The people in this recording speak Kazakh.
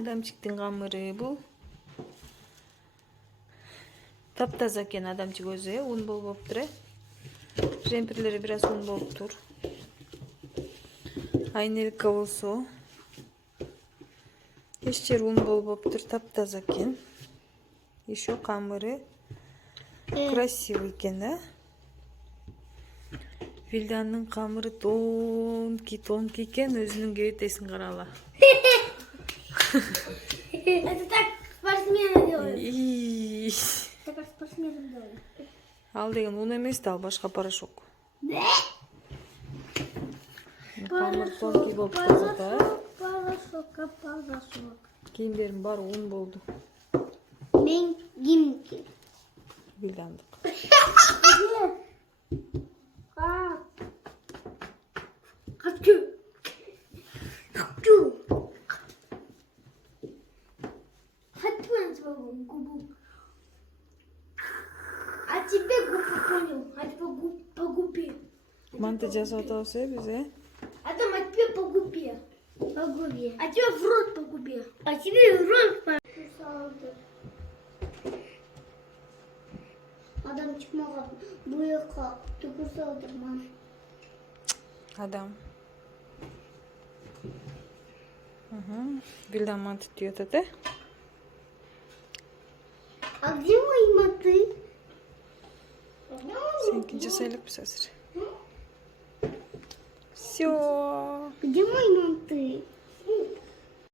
Адамчиктин камыры бул. Таптаза экен адамчик өзү, ун болбоптур. Жемпирлери бир аз ун болуптур. Айнелка болсо эч жери ун болбоптур, таптаза экен. Еще камыры красивый экен, да? Вилданын камыры тонкий экен, өзүнүн кебетесин карала. Это так спортсмены делают. Так как спортсмены делают. Ал деген ун эмес да, ал башка порошок. Камыр тонкий болуп таза да. Порошок. Кийимдерим баары ун болду. Мен кимки. Вилдандык. А тебе губу понял? А тебе по губе. Манты жасап атабыз биз, А там а тебе по губе. По губе. А тебе в рот по губе. А тебе в рот по... Адам çıkmağa bu yaka dokusu oturma. Адам. Вилдан манты түйөт атат, А где мои моты? Сеники жасайлыкпыз азыр. Все. Где мои моты?